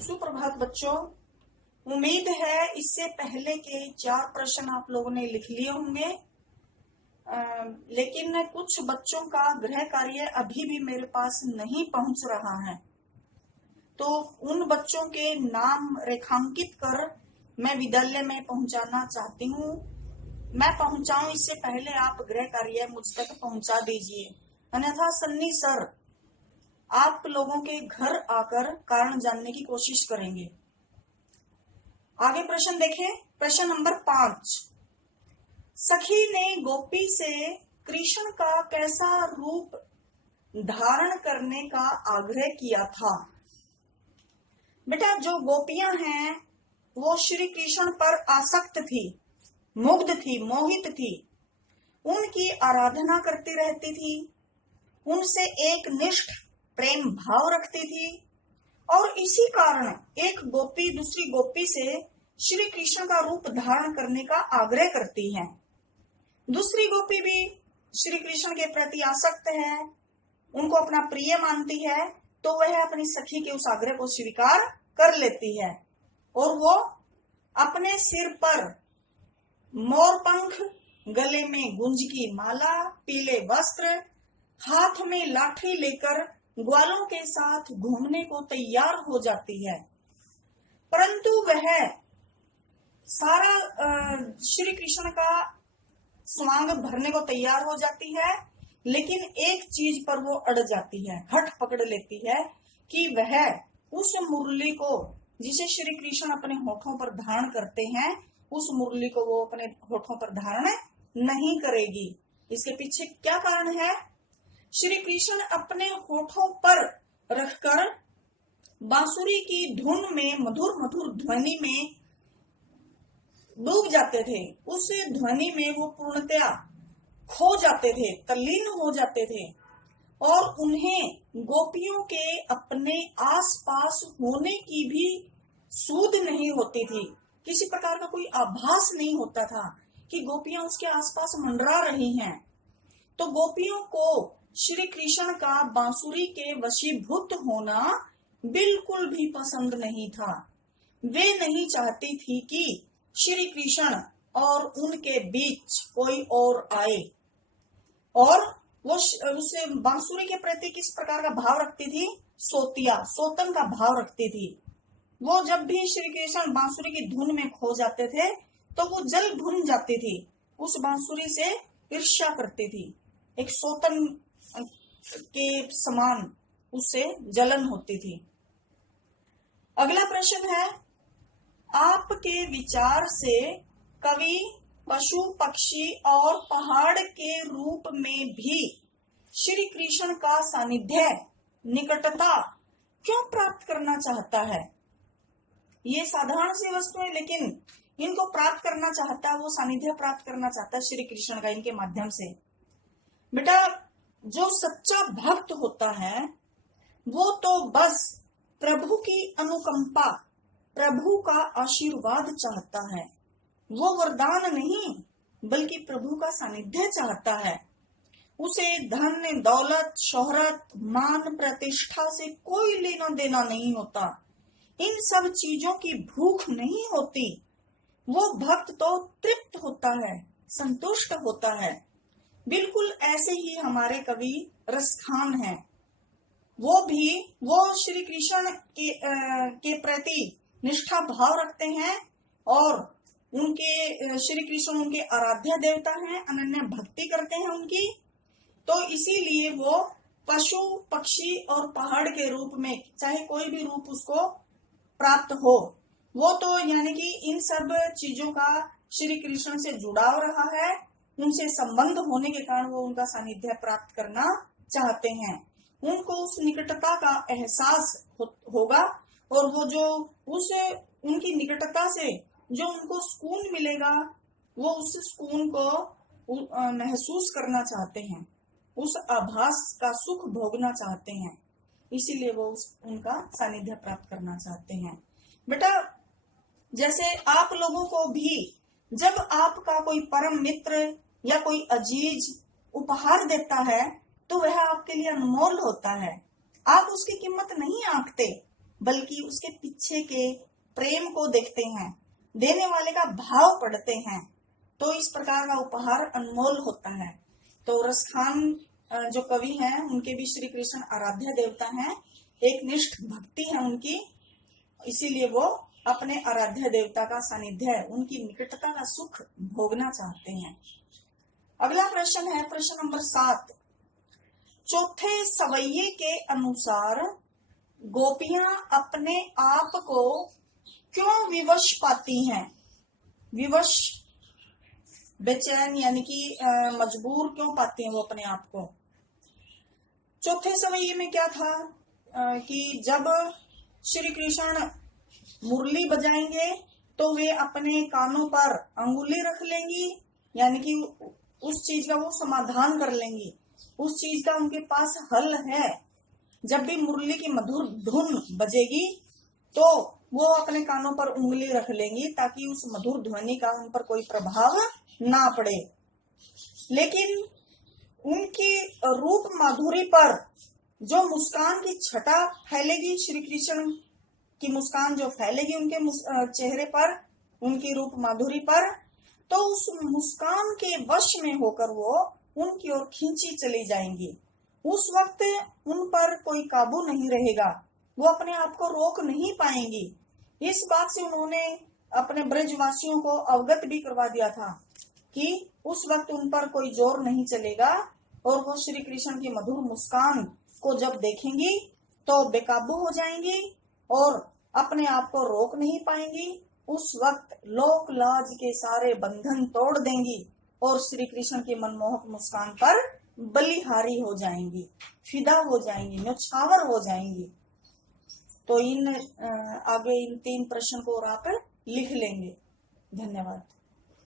सुप्रभात बच्चों। उम्मीद है इससे पहले के 4 प्रश्न आप लोगों ने लिख लिए होंगे, लेकिन कुछ बच्चों का गृह कार्य अभी भी मेरे पास नहीं पहुंच रहा है, तो उन बच्चों के नाम रेखांकित कर मैं विद्यालय में पहुंचाना चाहती हूँ। मैं पहुंचाऊं इससे पहले आप गृह कार्य मुझ तक पहुंचा दीजिए, अन्यथा सन्नी सर आप लोगों के घर आकर कारण जानने की कोशिश करेंगे। आगे प्रश्न देखें। प्रश्न नंबर 5। सखी ने गोपी से कृष्ण का कैसा रूप धारण करने का आग्रह किया था? बेटा, जो गोपियां हैं वो श्री कृष्ण पर आसक्त थी, मुग्ध थी, मोहित थी, उनकी आराधना करती रहती थी, उनसे एक निष्ठ प्रेम भाव रखती थी और इसी कारण एक गोपी दूसरी गोपी से श्री कृष्ण का रूप धारण करने का आग्रह करती है। दूसरी गोपी भी श्री कृष्ण के प्रति आसक्त है, उनको अपना प्रिय मानती है, तो वह अपनी सखी के उस आग्रह को स्वीकार कर लेती है और वो अपने सिर पर मोर पंख, गले में गुंज की माला, पीले वस्त्र, हाथ में लाठी लेकर ग्वालों के साथ घूमने को तैयार हो जाती है। परंतु वह सारा श्री कृष्ण का स्वांग भरने को तैयार हो जाती है, लेकिन एक चीज पर वो अड़ जाती है, हठ पकड़ लेती है कि वह उस मुरली को जिसे श्री कृष्ण अपने होठों पर धारण करते हैं, उस मुरली को वो अपने होठों पर धारण नहीं करेगी। इसके पीछे क्या कारण है? श्री कृष्ण अपने होठों पर रखकर बांसुरी की धुन में, मधुर मधुर ध्वनि में डूब जाते थे। उस ध्वनि में वो पूर्णतया खो जाते थे, तल्लीन हो जाते थे और उन्हें गोपियों के अपने आसपास होने की भी सूध नहीं होती थी। किसी प्रकार का कोई आभास नहीं होता था कि गोपियां उसके आसपास मंडरा रही हैं। तो गोपियों को श्री कृष्ण का बांसुरी के वशीभूत होना बिल्कुल भी पसंद नहीं था। वे नहीं चाहती थी कि श्री कृष्ण और उनके बीच कोई और आए, और वो उस बांसुरी के प्रति किस प्रकार का भाव रखती थी? सोतन का भाव रखती थी। वो जब भी श्री कृष्ण बांसुरी की धुन में खो जाते थे तो वो जल भुन जाती थी, उस बांसुरी से ईर्ष्या करती थी, एक सोतन के समान उससे जलन होती थी। अगला प्रश्न है, आपके विचार से कवि पशु, पक्षी और पहाड़ के रूप में भी श्री कृष्ण का सानिध्य, निकटता क्यों प्राप्त करना चाहता है? ये साधारण सी वस्तु है, लेकिन इनको प्राप्त करना चाहता है, वो सानिध्य प्राप्त करना चाहता है श्री कृष्ण का इनके माध्यम से। बेटा, जो सच्चा भक्त होता है वो तो बस प्रभु की अनुकंपा, प्रभु का आशीर्वाद चाहता है। वो वरदान नहीं बल्कि प्रभु का सानिध्य चाहता है। उसे धन, दौलत, शोहरत, मान, प्रतिष्ठा से कोई लेना देना नहीं होता। इन सब चीजों की भूख नहीं होती। वो भक्त तो तृप्त होता है, संतुष्ट होता है। बिल्कुल ऐसे ही हमारे कवि रसखान हैं। वो श्री कृष्ण के प्रति निष्ठा भाव रखते हैं और उनके श्री कृष्ण उनके आराध्य देवता हैं, अनन्य भक्ति करते हैं उनकी। तो इसीलिए वो पशु, पक्षी और पहाड़ के रूप में, चाहे कोई भी रूप उसको प्राप्त हो, वो तो यानी कि इन सब चीजों का श्री कृष्ण से जुड़ाव रहा है, उनसे संबंध होने के कारण वो उनका सानिध्य प्राप्त करना चाहते हैं। उनको उस निकटता का एहसास होगा और वो जो उनकी निकटता से जो उनको सुकून मिलेगा, वो उस सुकून को महसूस करना चाहते हैं, उस आभास का सुख भोगना चाहते हैं, इसीलिए वो उनका सानिध्य प्राप्त करना चाहते हैं। बेटा, जैसे आप लोगों को भी जब आपका कोई परम मित्र या कोई अजीज उपहार देता है तो वह आपके लिए अनमोल होता है। आप उसकी कीमत नहीं आंकते, बल्कि उसके पीछे के प्रेम को देखते हैं, देने वाले का भाव पढ़ते हैं। तो इस प्रकार का उपहार अनमोल होता है। तो रसखान जो कवि हैं उनके भी श्री कृष्ण आराध्य देवता हैं, एक निष्ठ भक्ति है उनकी, इसीलिए वो अपने आराध्य देवता का सानिध्य, उनकी निकटता का सुख भोगना चाहते हैं। अगला प्रश्न है प्रश्न नंबर 7। चौथे सवैये के अनुसार गोपियां अपने आप को क्यों विवश पाती हैं? विवश, बेचैन यानी कि मजबूर क्यों पाती हैं वो अपने आप को? चौथे सवैये में क्या था कि जब श्री कृष्ण मुरली बजाएंगे तो वे अपने कानों पर अंगुली रख लेंगी, यानी कि उस चीज का वो समाधान कर लेंगी, उस चीज का उनके पास हल है। जब भी मुरली की मधुर धुन बजेगी तो वो अपने कानों पर उंगली रख लेंगी ताकि उस मधुर ध्वनि का उन पर कोई प्रभाव ना पड़े। लेकिन उनकी रूप माधुरी पर जो मुस्कान की छटा फैलेगी, श्री कृष्ण की मुस्कान जो फैलेगी उनके चेहरे पर, उनकी रूप माधुरी पर, तो उस मुस्कान के वश में होकर वो उनकी ओर खींची चली जाएंगी। उस वक्त उन पर कोई काबू नहीं रहेगा, वो अपने आप को रोक नहीं पाएंगी। इस बात से उन्होंने अपने ब्रजवासियों को अवगत भी करवा दिया था कि उस वक्त उन पर कोई जोर नहीं चलेगा और वो श्री कृष्ण की मधुर मुस्कान को जब देखेंगी तो बेकाबू हो जाएंगी और अपने आप को रोक नहीं पाएंगी। उस वक्त लोक लाज के सारे बंधन तोड़ देंगी और श्री कृष्ण की मनमोहक मुस्कान पर बलिहारी हो जाएंगी, फिदा हो जाएंगी, न्यौछावर हो जाएंगी। तो आगे इन 3 प्रश्न को और आप लिख लेंगे। धन्यवाद।